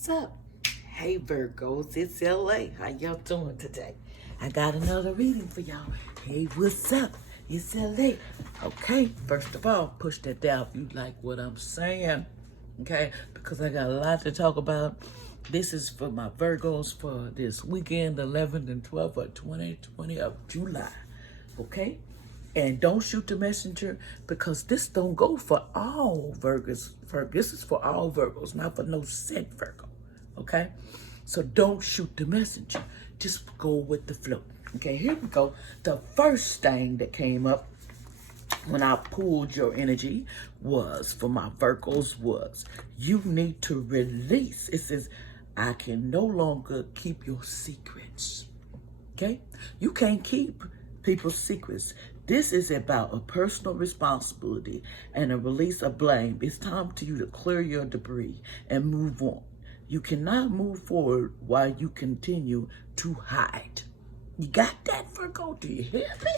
what's up? Hey Virgos, it's LA. How y'all doing today? I got another reading for y'all. Hey, what's up? It's LA. Okay, first of all, push that down if you like what I'm saying. Okay, because I got a lot to talk about. This is for my Virgos for this weekend, 11th and 12th of 2020 of July. Okay? And don't shoot the messenger because this don't go for all Virgos. This is for all Virgos, not for no said Virgo. Okay? So don't shoot the messenger. Just go with the flow. Okay, here we go. The first thing that came up when I pulled your energy was for my Virgos was you need to release. It says, I can no longer keep your secrets. Okay? You can't keep people's secrets. This is about a personal responsibility and a release of blame. It's time for you to clear your debris and move on. You cannot move forward while you continue to hide. You got that, Virgo? Do you hear me?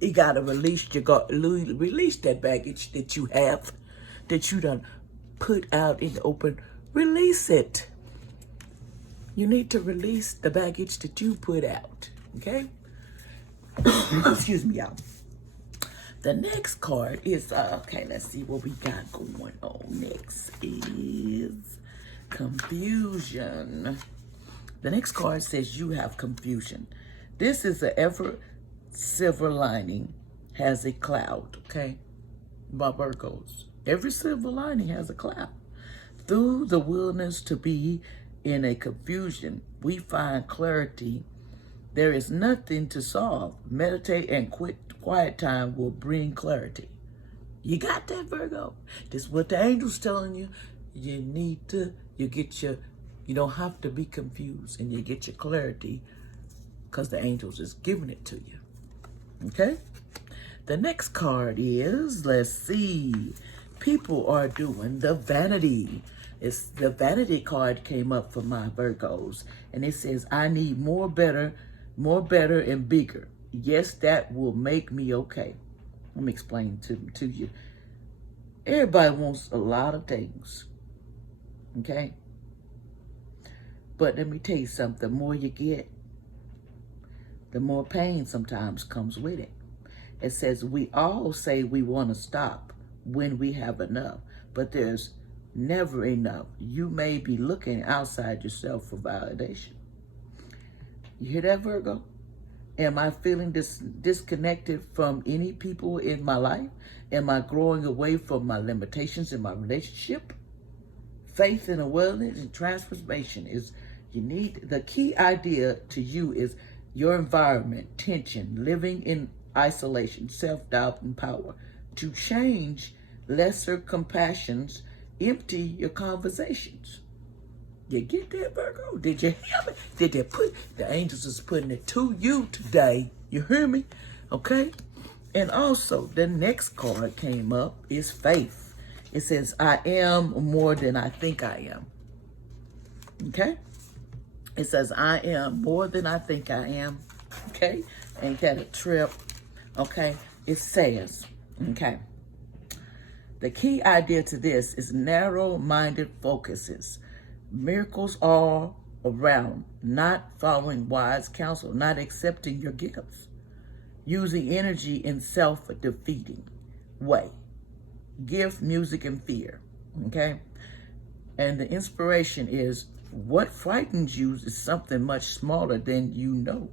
You gotta release that baggage that you have, that you done put out in the open. Release it. You need to release the baggage that you put out, okay? Excuse me, y'all. The next card is, okay, let's see what we got going on. Next is confusion. The next card says you have confusion. This is an ever silver lining has a cloud, okay? My Virgos. Every silver lining has a cloud. Through the willingness to be in a confusion, we find clarity. There is nothing to solve. Meditate and quiet time will bring clarity. You got that, Virgo? This is what the angel's telling you. You need to, you don't have to be confused and you get your clarity because the angels is giving it to you. Okay? The next card is, let's see, people are doing the Vanity. It's the Vanity card came up for my Virgos, and it says, I need more better, and bigger. Yes, that will make me okay. Let me explain to you. Everybody wants a lot of things, okay? But let me tell you something, the more you get, the more pain sometimes comes with it. It says, we all say we want to stop when we have enough, but there's never enough. You may be looking outside yourself for validation. You hear that, Virgo? Am I feeling disconnected from any people in my life? Am I growing away from my limitations in my relationship? Faith and awareness and transformation is, you need, the key idea to you is your environment, tension, living in isolation, self-doubt, and power. To change, lesser compassions, empty your conversations. You get that, Virgo? Did you hear me? Did they put, the angels is putting it to you today. You hear me? Okay? And also, the next card came up is faith. It says, I am more than I think I am. Okay? It says, I am more than I think I am. Okay? Ain't that a trip? Okay? It says, okay, the key idea to this is narrow-minded focuses. Miracles all around, not following wise counsel, not accepting your gifts, using energy in self-defeating way. Gift, music, and fear, okay? And the inspiration is, what frightens you is something much smaller than you know.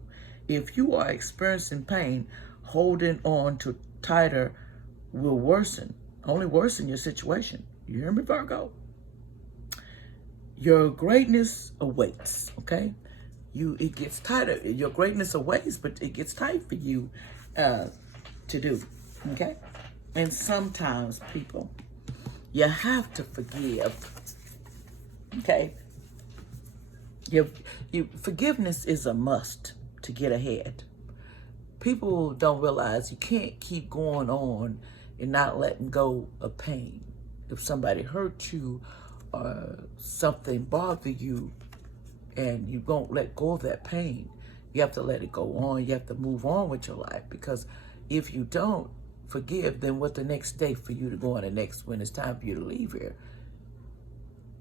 If you are experiencing pain, holding on to tighter will only worsen your situation. You hear me, Virgo? Your greatness awaits, okay? It gets tighter. Your greatness awaits, but it gets tight for you to do, okay? And sometimes, people, you have to forgive, okay? Forgiveness is a must to get ahead. People don't realize you can't keep going on and not letting go of pain. If somebody hurt you or something bothered you and you won't let go of that pain, you have to let it go on. You have to move on with your life, because if you don't forgive, then what the next day for you to go on the next, when it's time for you to leave here,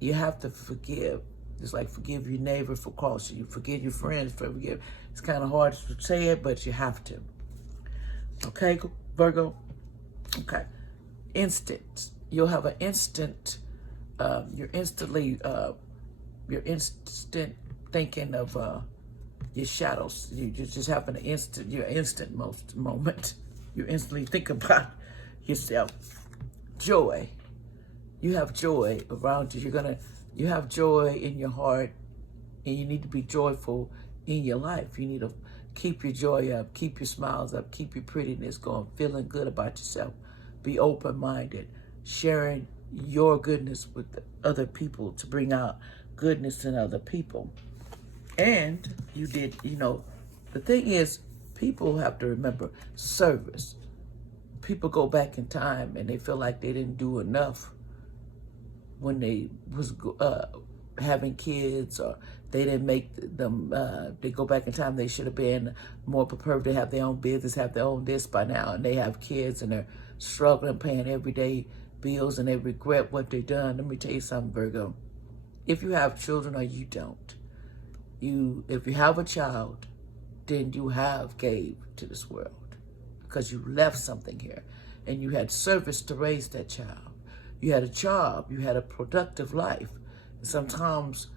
you have to forgive. Just like forgive your neighbor for crossing you. Forgive your friends for forgive. It's kind of hard to say it, but you have to. Okay, Virgo? Okay. Instant. You'll have an instant, you're instant thinking of your shadows. You just have your instant most moment. You instantly think about yourself. Joy. You have joy around you. You have joy in your heart, and you need to be joyful in your life. You need to keep your joy up, keep your smiles up, keep your prettiness going, feeling good about yourself. Be open-minded, sharing your goodness with other people to bring out goodness in other people. And the thing is, people have to remember service. People go back in time and they feel like they didn't do enough when they was having kids, or they didn't make them, they go back in time, they should have been more prepared to have their own business, have their own this by now, and they have kids and they're struggling, paying everyday bills, and they regret what they've done. Let me tell you something, Virgo. If you have children or you don't, if you have a child, then you have gave to this world because you left something here and you had service to raise that child. You had a job, you had a productive life. And sometimes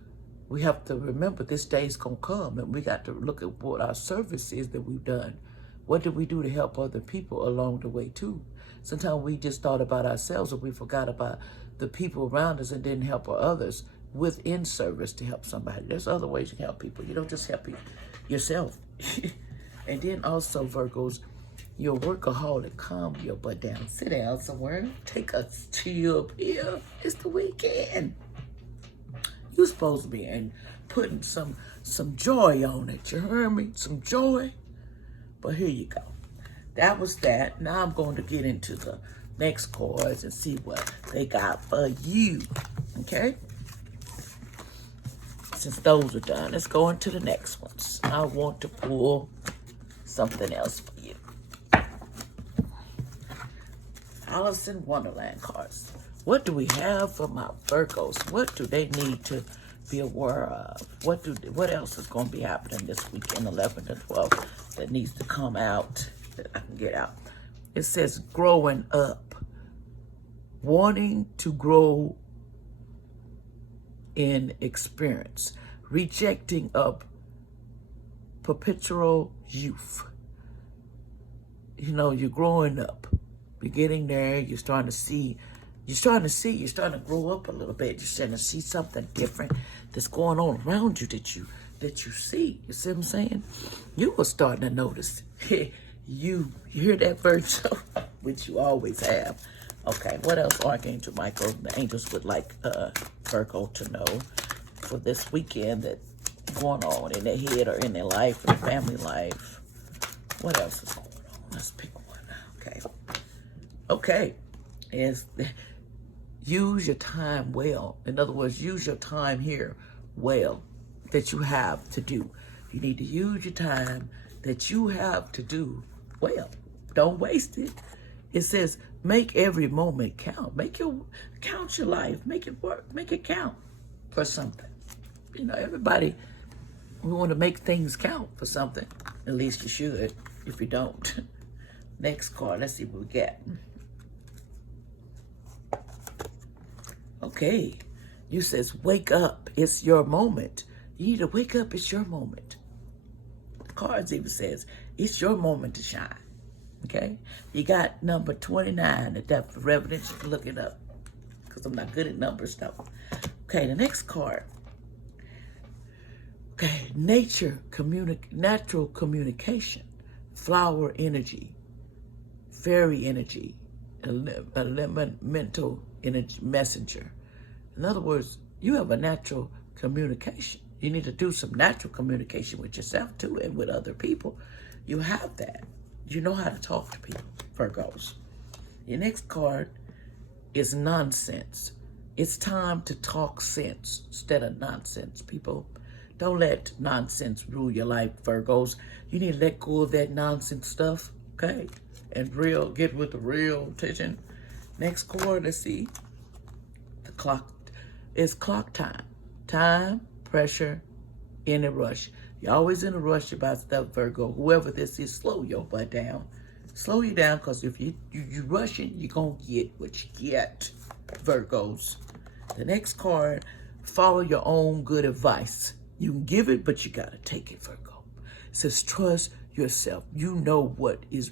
we have to remember this day's gonna come, and we got to look at what our service is that we've done. What did we do to help other people along the way too? Sometimes we just thought about ourselves, or we forgot about the people around us and didn't help others within service to help somebody. There's other ways you can help people. You don't just help yourself. And then also, Virgos, you're a workaholic. Calm your butt down. Sit down somewhere. Take a chill pill. It's the weekend. You're supposed to be putting some joy on it. You heard me? Some joy. But here you go. That was that. Now I'm going to get into the next cards and see what they got for you. Okay? Since those are done, let's go into the next ones. I want to pull something else for you. Alice in Wonderland cards. What do we have for my Virgos? What do they need to be aware of? What else is going to be happening this weekend, 11th and 12th, that needs to come out, that I can get out? It says growing up, wanting to grow in experience, rejecting of perpetual youth. You're growing up. You're getting there. You're starting to grow up a little bit. You're starting to see something different that's going on around you that you see. You see what I'm saying? You were starting to notice. You hear that, Virgo? Which you always have. Okay, what else, Archangel Michael, the angels would like Virgo to know for this weekend that's going on in their head or in their life, in their family life? What else is going on? Let's pick one. Okay. Use your time well. In other words, use your time here well that you have to do. You need to use your time that you have to do well. Don't waste it. It says, make every moment count. Count your life. Make it work. Make it count for something. Everybody, we want to make things count for something. At least you should, if you don't. Next card. Let's see what we get. Okay. You says, wake up. It's your moment. You need to wake up. It's your moment. The cards even says, it's your moment to shine. Okay? You got number 29 at that for evidence. You can look it up because I'm not good at numbers, though. Okay, the next card. Okay, natural communication, flower energy, fairy energy, elemental energy, messenger. In other words, you have a natural communication. You need to do some natural communication with yourself, too, and with other people. You have that. You know how to talk to people, Virgos. Your next card is nonsense. It's time to talk sense instead of nonsense, people. Don't let nonsense rule your life, Virgos. You need to let go of that nonsense stuff, okay? And get with the real attention. Next card, let's see. The clock. It's clock time. Time, pressure, in a rush. You're always in a rush about stuff, Virgo. Whoever this is, slow your butt down. Slow you down, because if you rushing, you're going to get what you get, Virgos. The next card, follow your own good advice. You can give it, but you got to take it, Virgo. It says, trust yourself. You know what is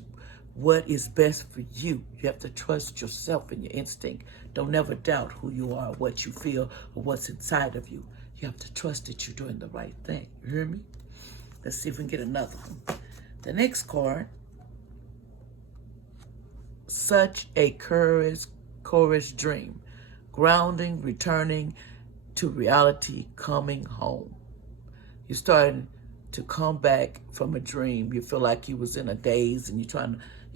best for you. You have to trust yourself and your instinct. Don't never doubt who you are, what you feel, or what's inside of you. You have to trust that you're doing the right thing. You hear me? Let's see if we can get another one. The next card, such a courage dream. Grounding, returning to reality, coming home. You're starting to come back from a dream. You feel like you was in a daze, and you're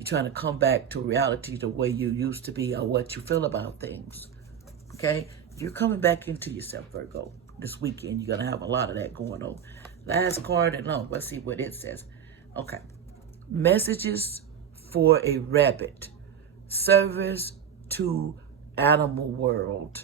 trying to come back to reality the way you used to be, or what you feel about things. Okay? You're coming back into yourself, Virgo. This weekend, you're going to have a lot of that going on. Last card, and let's see what it says. Okay. Messages for a rabbit. Service to animal world.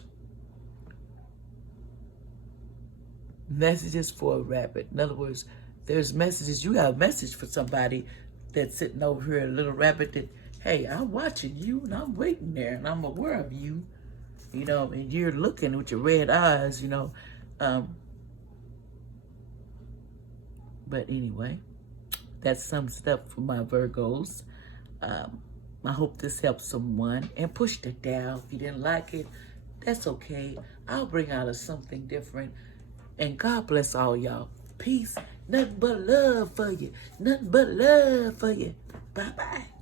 Messages for a rabbit. In other words, there's messages. You have a message for somebody that's sitting over here, a little rabbit that, hey, I'm watching you, and I'm waiting there, and I'm aware of you, and you're looking with your red eyes, But anyway, that's some stuff for my Virgos. I hope this helps someone. And push the dial. If you didn't like it, that's okay. I'll bring out something different. And God bless all y'all. Peace. Nothing but love for you. Nothing but love for you. Bye-bye.